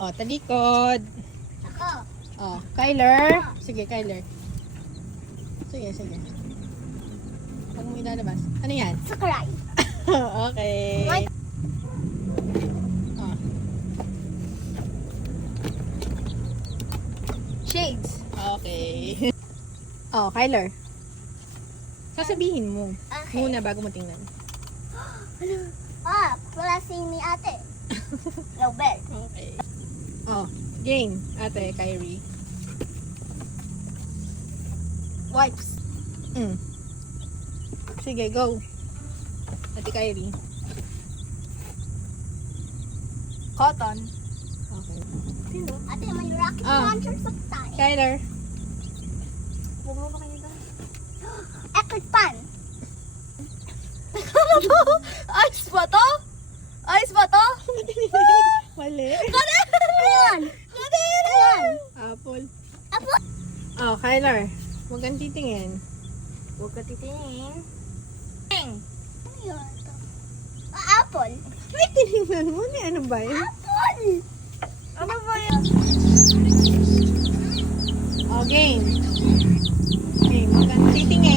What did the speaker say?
Oh, talikod. Ako. Oh, Kyler. Sige, Kyler. Sige. Huwag mo ilalabas. Ano yan? Sakray. Okay. What? Oh. Shades. Okay. Oh, Kyler. Sasabihin mo. Okay. Muna bago mo tingnan. Klaseng ni ate. Nobel. Okay. Oh, game. Ate, Kyrie. Wipes. Sige, go. Ate Kyrie. Cotton. Okay. Ate, may rocket launcher sa tayo. Kyler. Huwag mo ba kayo doon? Epic pan. Ice ba to? Ice ba to? Mali. Ayan. Ayan. Apple. Apo. Oh, Kyler. Huwag kang titingin. Huwag ka titingin. Ano yun? Apple. Ay, tinignan mo na. Ano ba yun? Apple. Ano ba yan? Oh, game. Game. Huwag kang titingin.